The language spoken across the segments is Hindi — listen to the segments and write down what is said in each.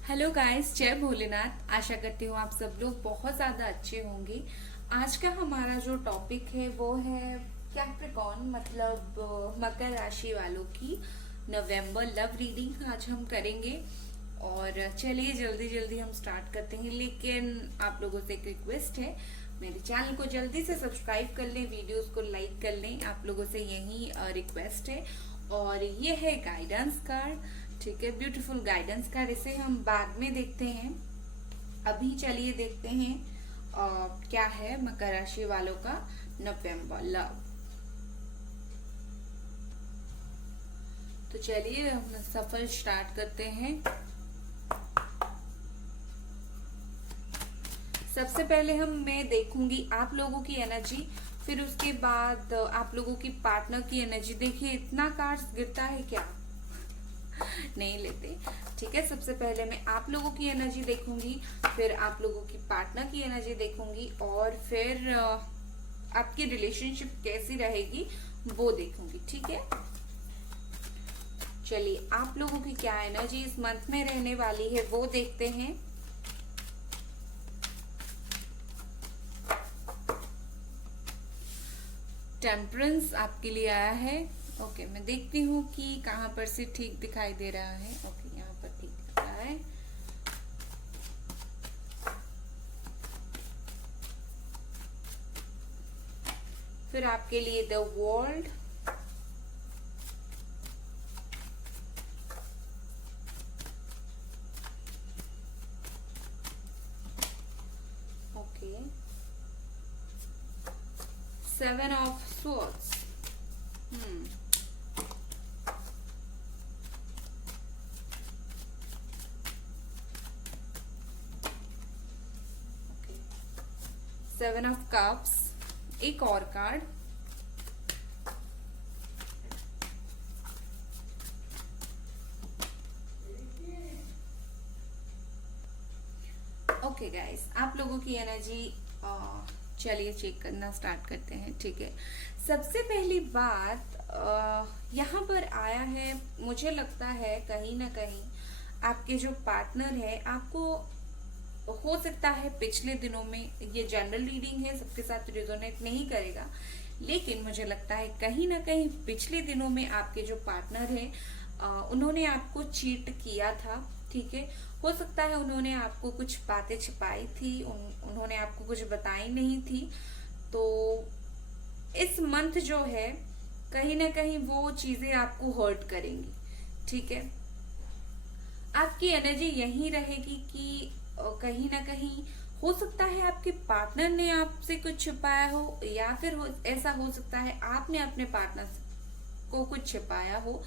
हेलो गाइस, जय भोलेनाथ। आशा करती हूँ आप सब लोग बहुत ज़्यादा अच्छे होंगे। आज का हमारा जो टॉपिक है वो है कैप्रिकॉर्न, मतलब मकर राशि वालों की नवंबर लव रीडिंग आज हम करेंगे। और चलिए जल्दी जल्दी हम स्टार्ट करते हैं, लेकिन आप लोगों से एक रिक्वेस्ट है, मेरे चैनल को जल्दी से सब्सक्राइब कर लें, वीडियोस को लाइक कर लें, आप लोगों से यही रिक्वेस्ट है। और ये है गाइडेंस कार्ड, ठीक है, ब्यूटीफुल गाइडेंस कार्ड। इसे हम बाद में देखते हैं। अभी चलिए देखते हैं क्या है मकर राशि वालों का नवंबर लव। तो चलिए हम सफर स्टार्ट करते हैं। सबसे पहले मैं देखूंगी आप लोगों की एनर्जी, फिर उसके बाद आप लोगों की पार्टनर की एनर्जी। देखिए इतना कार्ड्स गिरता है क्या, नहीं लेते। ठीक है, सबसे पहले मैं आप लोगों की एनर्जी देखूंगी, फिर आप लोगों की पार्टनर की एनर्जी देखूंगी, और फिर आपकी रिलेशनशिप कैसी रहेगी वो देखूंगी। ठीक है, चलिए आप लोगों की क्या एनर्जी इस मंथ में रहने वाली है वो देखते हैं। टेम्परेंस आपके लिए आया है। ओके, मैं देखती हूँ कि कहाँ पर से ठीक दिखाई दे रहा है। ओके, यहाँ पर ठीक दिख रहा है। फिर आपके लिए the world, okay, seven of swords, seven of cups, एक और कार्ड, ओके गाइस, आप लोगों की एनर्जी चलिए चेक करना स्टार्ट करते हैं। ठीक है, सबसे पहली बात यहाँ पर आया है, मुझे लगता है कहीं ना कहीं आपके जो पार्टनर है, आपको हो सकता है पिछले दिनों में, ये जनरल रीडिंग है, सबके साथ रिजोनेट नहीं करेगा, लेकिन मुझे लगता है कहीं ना कहीं पिछले दिनों में आपके जो पार्टनर है उन्होंने आपको चीट किया था। ठीक है, हो सकता है उन्होंने आपको कुछ बातें छिपाई थी, उन्होंने आपको कुछ बताई नहीं थी। तो इस मंथ जो है कहीं ना कहीं वो चीजें आपको हर्ट करेंगी। ठीक है, आपकी एनर्जी यही रहेगी कि कहीं ना कहीं हो सकता है आपके पार्टनर ने आपसे कुछ छिपाया हो, या फिर ऐसा हो सकता है आपने अपने पार्टनर को कुछ छिपाया हो।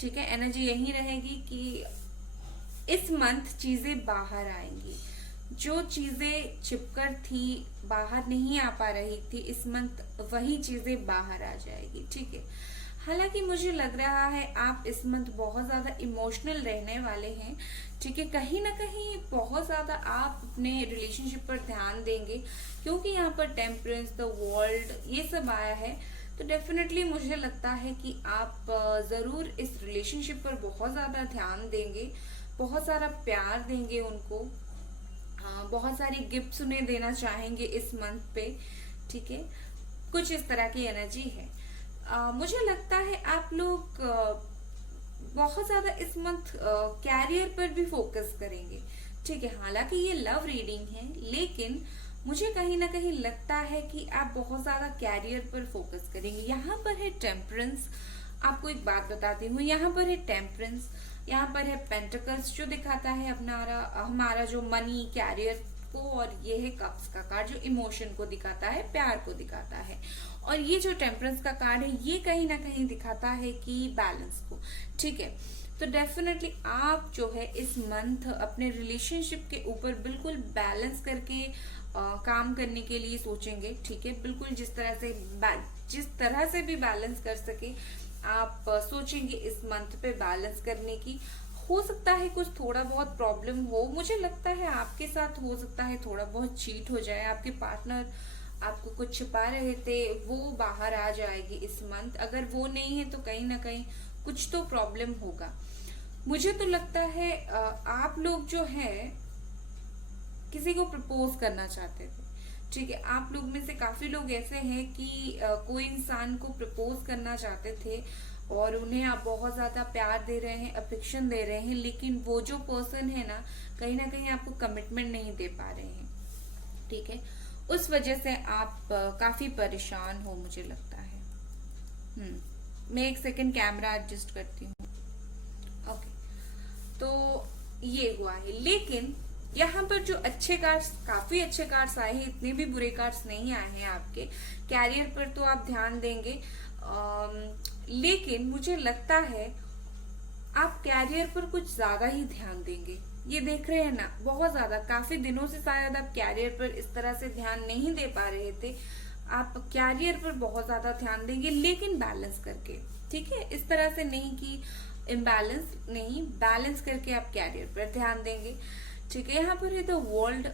ठीक है, एनर्जी यही रहेगी कि इस मंथ चीजें बाहर आएंगी, जो चीजें छिपकर थी, बाहर नहीं आ पा रही थी, इस मंथ वही चीजें बाहर आ जाएगी। ठीक है, हालांकि मुझे लग रहा है आप इस मंथ बहुत ज्यादा इमोशनल रहने वाले हैं। ठीक है, कहीं ना कहीं बहुत ज्यादा आप अपने रिलेशनशिप पर ध्यान देंगे, क्योंकि यहाँ पर टेम्परेंस, द वर्ल्ड, ये सब आया है। तो डेफिनेटली मुझे लगता है कि आप जरूर इस रिलेशनशिप पर बहुत ज्यादा ध्यान देंगे, बहुत सारा प्यार देंगे उनको, बहुत सारी गिफ्ट्स उन्हें देना चाहेंगे इस मंथ पे। ठीक है, कुछ इस तरह की एनर्जी है। मुझे लगता है आप लोग बहुत ज्यादा इस मंथ कैरियर पर भी फोकस करेंगे। ठीक है, हालांकि ये लव रीडिंग है, लेकिन मुझे कहीं ना कहीं लगता है कि आप बहुत ज्यादा कैरियर पर फोकस करेंगे। यहाँ पर है टेम्परेंस, आपको एक बात बताती हूँ, यहाँ पर है टेम्परेंस, यहाँ पर है पेंटिकल्स जो दिखाता है अपना हमारा जो मनी, कैरियर को, और ये है कप्स का कार्ड जो इमोशन को दिखाता है, प्यार को दिखाता है। और ये जो टेम्परेंस का कार्ड है ये कहीं ना कहीं दिखाता है कि बैलेंस को। ठीक है, तो डेफिनेटली आप जो है इस मंथ अपने रिलेशनशिप के ऊपर बिल्कुल बैलेंस करके काम करने के लिए सोचेंगे। ठीक है, बिल्कुल जिस तरह से भी बैलेंस कर सके आप सोचेंगे इस मंथ पे बैलेंस करने की। हो सकता है कुछ थोड़ा बहुत प्रॉब्लम हो, मुझे लगता है आपके साथ हो सकता है थोड़ा बहुत चीट हो जाए, आपके पार्टनर आपको कुछ छिपा रहे थे वो बाहर आ जाएगी इस मंथ। अगर वो नहीं है तो कहीं ना कहीं कुछ तो प्रॉब्लम होगा। मुझे तो लगता है आप लोग जो है किसी को प्रपोज करना चाहते थे, ठीक है। आप लोग में से काफी लोग ऐसे हैं कि कोई इंसान को प्रपोज करना चाहते थे और उन्हें आप बहुत ज्यादा प्यार दे रहे हैं, अफेक्शन दे रहे हैं, लेकिन वो जो पर्सन है ना कहीं आपको कमिटमेंट नहीं दे पा रहे हैं, ठीक है। उस वजह से आप काफी परेशान हो, मुझे लगता है। मैं एक सेकंड कैमरा एडजस्ट करती हूँ। ओके, तो ये हुआ है। लेकिन यहाँ पर जो अच्छे कार्ड्स, काफी अच्छे कार्ड्स आए हैं, इतने भी बुरे कार्ड्स नहीं आए हैं आपके। कैरियर पर तो आप ध्यान देंगे, लेकिन मुझे लगता है आप कैरियर पर कुछ ज्यादा ही ध्यान देंगे। ये देख रहे हैं ना, बहुत ज्यादा, काफी दिनों से शायद आप कैरियर पर इस तरह से ध्यान नहीं दे पा रहे थे। आप कैरियर पर बहुत ज्यादा ध्यान देंगे, लेकिन बैलेंस करके, ठीक है। इस तरह से नहीं कि इम्बैलेंस नहीं, बैलेंस करके आप कैरियर पर ध्यान देंगे, ठीक है। यहाँ पर है द वर्ल्ड,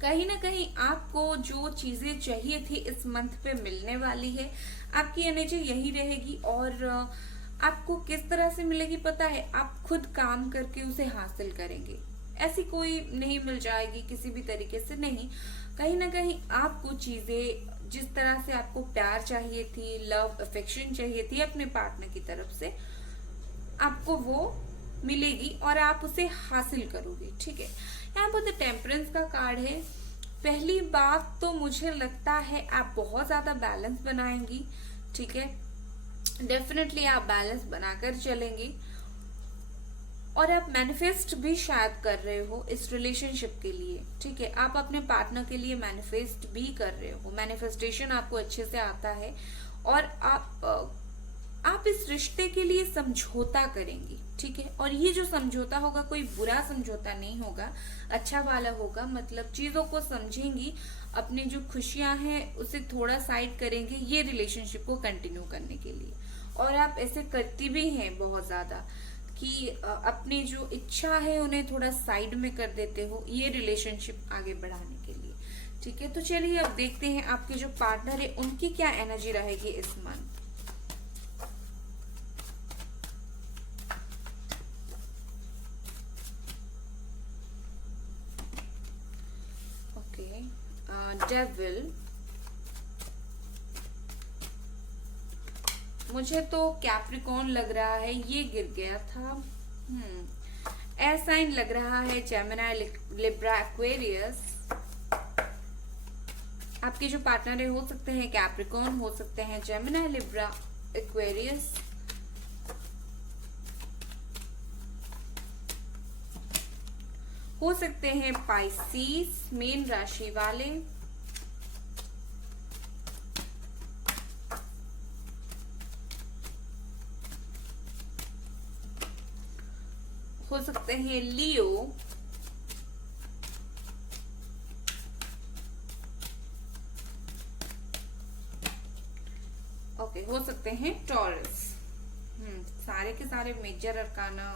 कहीं ना कहीं आपको जो चीजें चाहिए थी इस मंथ पे मिलने वाली है। आपकी एनर्जी यही रहेगी और आपको किस तरह से मिलेगी पता है, आप खुद काम करके उसे हासिल करेंगे। ऐसी कोई नहीं मिल जाएगी किसी भी तरीके से, नहीं। कहीं ना कहीं आपको चीजें, जिस तरह से आपको प्यार चाहिए थी, लव अफेक्शन चाहिए थी अपने पार्टनर की तरफ से, आपको वो मिलेगी और आप उसे हासिल करोगे, ठीक है। यहाँ पर द टेम्परेंस का कार्ड है। पहली बात तो मुझे लगता है आप बहुत ज्यादा बैलेंस बनाएंगी, ठीक है। डेफिनेटली आप बैलेंस बनाकर चलेंगी और आप मैनिफेस्ट भी शायद कर रहे हो इस रिलेशनशिप के लिए, ठीक है। आप अपने पार्टनर के लिए मैनिफेस्ट भी कर रहे हो, मैनिफेस्टेशन आपको अच्छे से आता है और आप इस रिश्ते के लिए समझौता करेंगी, ठीक है। और ये जो समझौता होगा कोई बुरा समझौता नहीं होगा, अच्छा वाला होगा। मतलब चीजों को समझेंगी, अपनी जो खुशियां हैं उसे थोड़ा साइड करेंगे ये रिलेशनशिप को कंटिन्यू करने के लिए। और आप ऐसे करती भी हैं बहुत ज्यादा कि अपनी जो इच्छा है उन्हें थोड़ा साइड में कर देते हो ये रिलेशनशिप आगे बढ़ाने के लिए, ठीक है। तो चलिए अब देखते हैं आपके जो पार्टनर है उनकी क्या एनर्जी रहेगी इस मंथ। डेविल, मुझे तो कैप्रिकॉर्न लग रहा है, ये गिर गया था। एयर साइन लग रहा है जेमिनी, लिब्रा, एक्वेरियस। आपके जो पार्टनर है हो सकते हैं कैप्रिकॉर्न, हो सकते हैं जेमिनी, लिब्रा, एक्वेरियस। हो सकते हैं पाइसिस, मीन राशि वाले। हो सकते हैं लियो, ओके। हो सकते हैं टॉरस। सारे के सारे मेजर अरकाना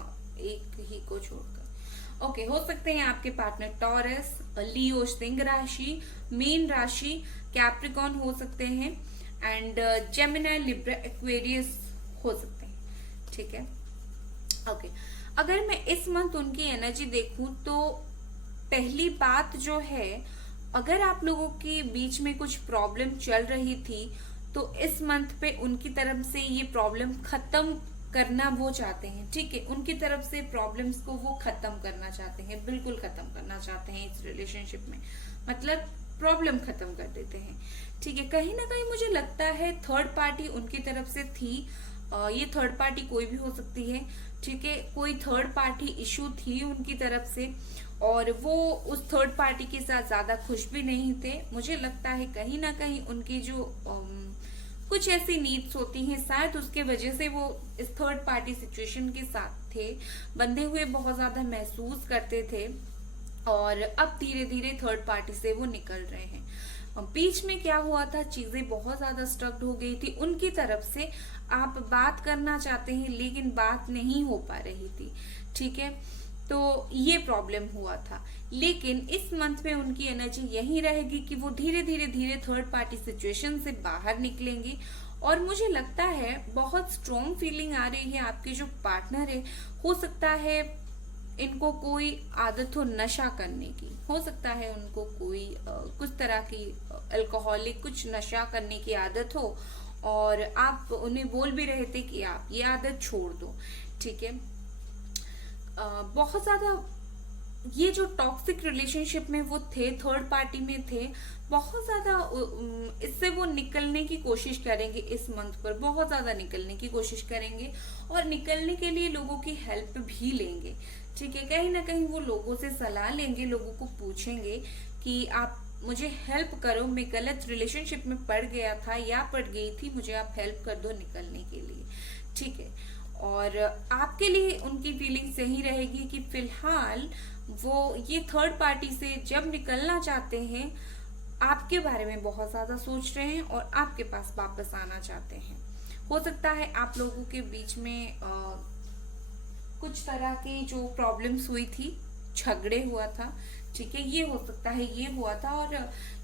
एक ही को छोड़कर, ओके। हो सकते हैं आपके पार्टनर टॉरस, लियो सिंह राशि, मीन राशि, कैप्रिकॉर्न हो सकते हैं एंड जेमिनी, लिब्रा, एक्वेरियस हो सकते हैं, ठीक है, ओके। अगर मैं इस मंथ उनकी एनर्जी देखूं तो पहली बात जो है, अगर आप लोगों के बीच में कुछ प्रॉब्लम चल रही थी तो इस मंथ पे उनकी तरफ से ये प्रॉब्लम खत्म करना वो चाहते हैं, ठीक है। उनकी तरफ से प्रॉब्लम्स को वो खत्म करना चाहते हैं, बिल्कुल खत्म करना चाहते हैं इस रिलेशनशिप में, मतलब प्रॉब्लम खत्म कर देते हैं, ठीक है। कहीं ना कहीं मुझे लगता है थर्ड पार्टी उनकी तरफ से थी। ये थर्ड पार्टी कोई भी हो सकती है, ठीक है। कोई थर्ड पार्टी इशू थी उनकी तरफ से और वो उस थर्ड पार्टी के साथ ज्यादा खुश भी नहीं थे। मुझे लगता है कहीं ना कहीं उनकी जो कुछ ऐसी नीड्स होती हैं, शायद उसके वजह से वो इस थर्ड पार्टी सिचुएशन के साथ थे, बंधे हुए बहुत ज्यादा महसूस करते थे और अब धीरे धीरे थर्ड पार्टी से वो निकल रहे हैं। बीच में क्या हुआ था, चीजें बहुत ज्यादा स्ट्रक्ड हो गई थी उनकी तरफ से। आप बात करना चाहते हैं लेकिन बात नहीं हो पा रही थी, ठीक है। तो ये प्रॉब्लम हुआ था, लेकिन इस मंथ में उनकी एनर्जी यही रहेगी कि वो धीरे धीरे थर्ड पार्टी सिचुएशन से बाहर निकलेंगे और मुझे लगता है बहुत स्ट्रॉन्ग फीलिंग आ रही है। आपके जो पार्टनर है, हो सकता है इनको कोई आदत हो नशा करने की, हो सकता है उनको कोई कुछ तरह की अल्कोहलिक कुछ नशा करने की आदत हो, और आप उन्हें बोल भी रहे थे कि आप ये आदत छोड़ दो। ठीक है, बहुत ज्यादा ये जो टॉक्सिक रिलेशनशिप में वो थे, थर्ड पार्टी में थे, बहुत ज्यादा इससे वो निकलने की कोशिश करेंगे। इस मंथ पर बहुत ज्यादा निकलने की कोशिश करेंगे, और निकलने के लिए लोगों की हेल्प भी लेंगे। ठीक है, कहीं ना कहीं वो लोगों से सलाह लेंगे, लोगों को पूछेंगे कि आप मुझे हेल्प करो, मैं गलत रिलेशनशिप में पड़ गया था या पड़ गई थी, मुझे आप हेल्प कर दो निकलने के लिए। ठीक है, और आपके लिए उनकी फीलिंग सही रहेगी कि फिलहाल वो ये थर्ड पार्टी से जब निकलना चाहते हैं, आपके बारे में बहुत ज्यादा सोच रहे हैं और आपके पास वापस आना चाहते हैं। हो सकता है आप लोगों के बीच में कुछ तरह की जो प्रॉब्लम्स हुई थी, झगड़े हुआ था। ठीक है, ये हो सकता है ये हुआ था, और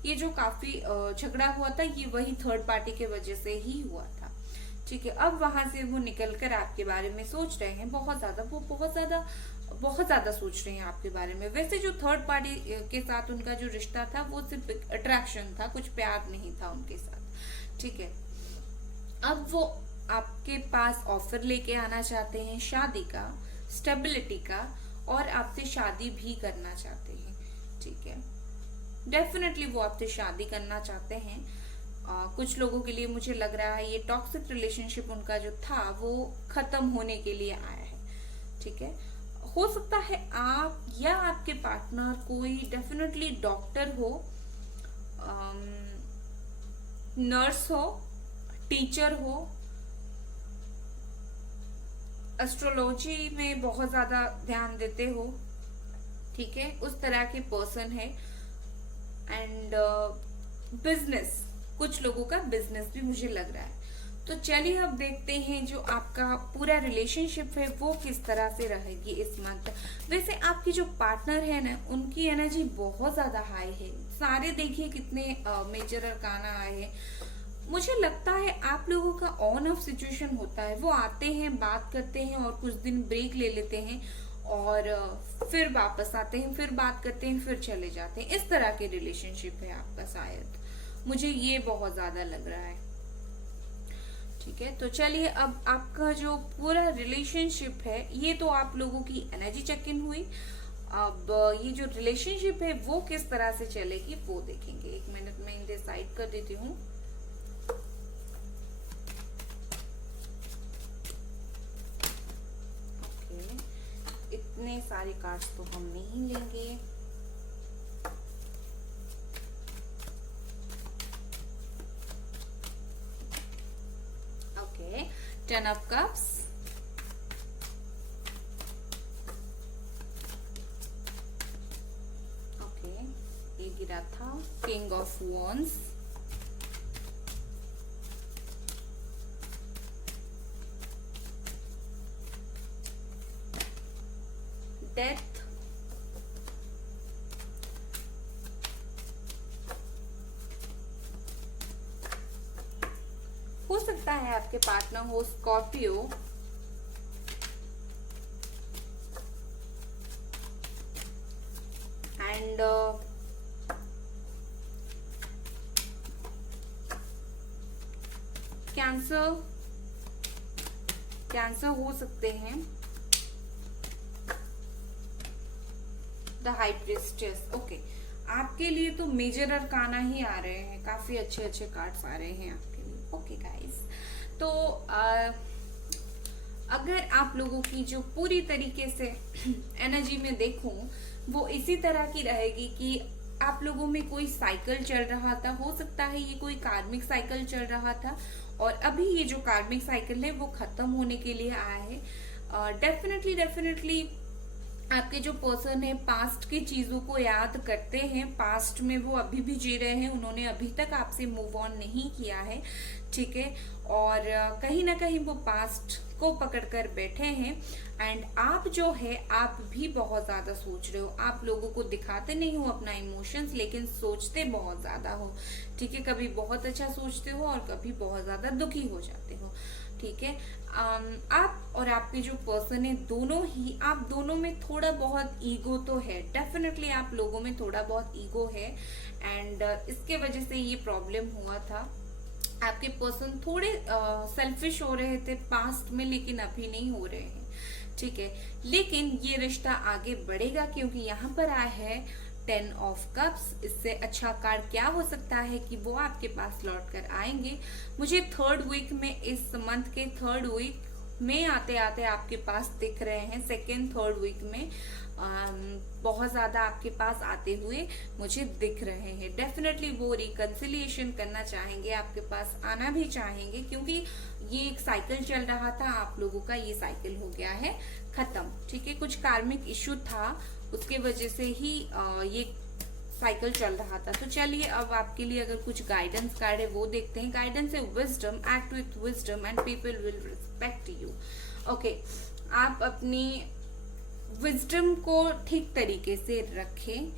ये जो काफी झगड़ा हुआ था ये वही थर्ड पार्टी के वजह से ही हुआ था। ठीक है, अब वहां से वो निकलकर आपके बारे में सोच रहे हैं बहुत ज्यादा, वो बहुत ज्यादा सोच रहे हैं आपके बारे में। वैसे जो थर्ड पार्टी के साथ उनका जो रिश्ता था वो सिर्फ अट्रैक्शन था, कुछ प्यार नहीं था उनके साथ। ठीक है, अब वो आपके पास ऑफर लेके आना चाहते हैं शादी का, स्टेबिलिटी का, और आपसे शादी भी करना चाहते हैं। ठीक है, डेफिनेटली वो आपसे शादी करना चाहते हैं। कुछ लोगों के लिए मुझे लग रहा है ये टॉक्सिक रिलेशनशिप उनका जो था वो खत्म होने के लिए आया है। ठीक है, हो सकता है आप या आपके पार्टनर कोई डेफिनेटली डॉक्टर हो, नर्स हो, टीचर हो, एस्ट्रोलॉजी में बहुत ज्यादा ध्यान देते हो। ठीक है, उस तरह के पर्सन है। एंड बिजनेस, कुछ लोगों का बिजनेस भी मुझे लग रहा है। तो चलिए अब देखते हैं जो आपका पूरा रिलेशनशिप है वो किस तरह से रहेगी इस मंथ। वैसे आपकी जो पार्टनर है ना, उनकी एनर्जी बहुत ज्यादा हाई है। सारे देखिए कितने मेजर अरकाना आए हैं। मुझे लगता है आप लोगों का ऑन ऑफ सिचुएशन होता है, वो आते हैं, बात करते हैं और कुछ दिन ब्रेक ले लेते हैं, और फिर वापस आते हैं, फिर बात करते हैं, फिर चले जाते हैं। इस तरह के रिलेशनशिप है आपका, शायद मुझे ये बहुत ज्यादा लग रहा है। ठीक है, तो चलिए अब आपका जो पूरा रिलेशनशिप है, ये तो आप लोगों की एनर्जी चेक इन हुई। अब ये जो रिलेशनशिप है वो किस तरह से चलेगी वो देखेंगे। एक मिनट में इन्हें साइड कर देती हूँ। इतने सारे कार्ड्स तो हम नहीं लेंगे। ओके, 10 ऑफ कप्स, ओके, ये गिरा था किंग ऑफ वॉन्ड्स, डेथ, हो सकता है आपके पार्टनर हो स्कॉर्पियो, एंड कैंसर हो सकते हैं, द हाई प्रीस्टेस। ओके, आपके लिए तो मेजर अरकाना ही आ रहे हैं, काफी अच्छे अच्छे कार्ड्स आ रहे हैं आपके लिए। ओके गाइस, तो अगर आप लोगों की जो पूरी तरीके से एनर्जी में देखूं, वो इसी तरह की रहेगी कि आप लोगों में कोई साइकिल चल रहा था। हो सकता है ये कोई कार्मिक साइकिल चल रहा था, और अभी ये जो कार्मिक साइकिल है वो खत्म होने के लिए आया है। डेफिनेटली आपके जो पर्सन है पास्ट की चीजों को याद करते हैं, पास्ट में वो अभी भी जी रहे हैं, उन्होंने अभी तक आपसे मूव ऑन नहीं किया है, ठीक है। और कहीं ना कहीं वो पास्ट को पकड़ कर बैठे हैं। एंड आप जो है आप भी बहुत ज्यादा सोच रहे हो, आप लोगों को दिखाते नहीं हो अपना इमोशंस, लेकिन सोचते बहुत ज्यादा हो, ठीक है। कभी बहुत अच्छा सोचते हो और कभी बहुत ज्यादा दुखी हो जाते हो, ठीक है। आप और आपके जो पर्सन है दोनों ही, आप दोनों में थोड़ा बहुत ईगो तो है, डेफिनेटली आप लोगों में थोड़ा बहुत ईगो है। एंड इसके वजह से ये प्रॉब्लम हुआ था। आपके पर्सन थोड़े सेल्फिश हो रहे थे पास्ट में, लेकिन अभी नहीं हो रहे हैं, ठीक है। लेकिन ये रिश्ता आगे बढ़ेगा क्योंकि यहाँ पर आया है 10 ऑफ कप्स। इससे अच्छा कार्ड क्या हो सकता है कि वो आपके पास लौट कर आएंगे। मुझे थर्ड वीक में, इस मंथ के थर्ड वीक में आते आते आपके पास दिख रहे हैं, सेकेंड थर्ड वीक में बहुत ज्यादा आपके पास आते हुए मुझे दिख रहे हैं। डेफिनेटली वो रिकंसिलिएशन करना चाहेंगे, आपके पास आना भी चाहेंगे, क्योंकि ये एक साइकिल चल रहा था आप लोगों का, ये साइकिल हो गया है खत्म, ठीक है। कुछ कार्मिक इश्यू था, उसके वजह से ही ये साइकिल चल रहा था। तो चलिए अब आपके लिए अगर कुछ गाइडेंस कार्ड है वो देखते हैं। गाइडेंस है wisdom, act with wisdom and people will respect you. Okay, आप अपनी विजडम को ठीक तरीके से रखें।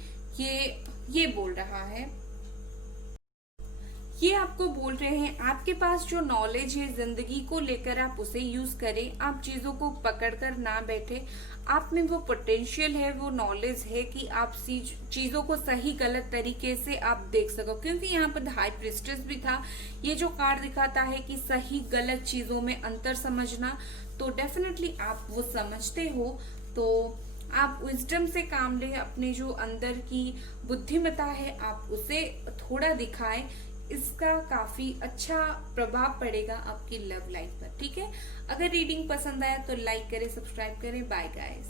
ये बोल रहा है, ये आपको बोल रहे हैं आपके पास जो नॉलेज है जिंदगी को लेकर आप उसे यूज करें, आप चीजों को पकड़कर ना बैठे। आप में वो पोटेंशियल है, वो नॉलेज है कि आप चीजों को सही गलत तरीके से आप देख सको, क्योंकि यहाँ पर हाई प्रिस्टेस भी था। ये जो कार्ड दिखाता है कि सही गलत चीजों में अंतर समझना, तो डेफिनेटली आप वो समझते हो। तो आप विजडम से काम ले, अपने जो अंदर की बुद्धिमत्ता है आप उसे थोड़ा दिखाएं, इसका काफी अच्छा प्रभाव पड़ेगा आपकी लव लाइफ पर, ठीक है। अगर रीडिंग पसंद आया तो लाइक करें, सब्सक्राइब करें। Bye guys.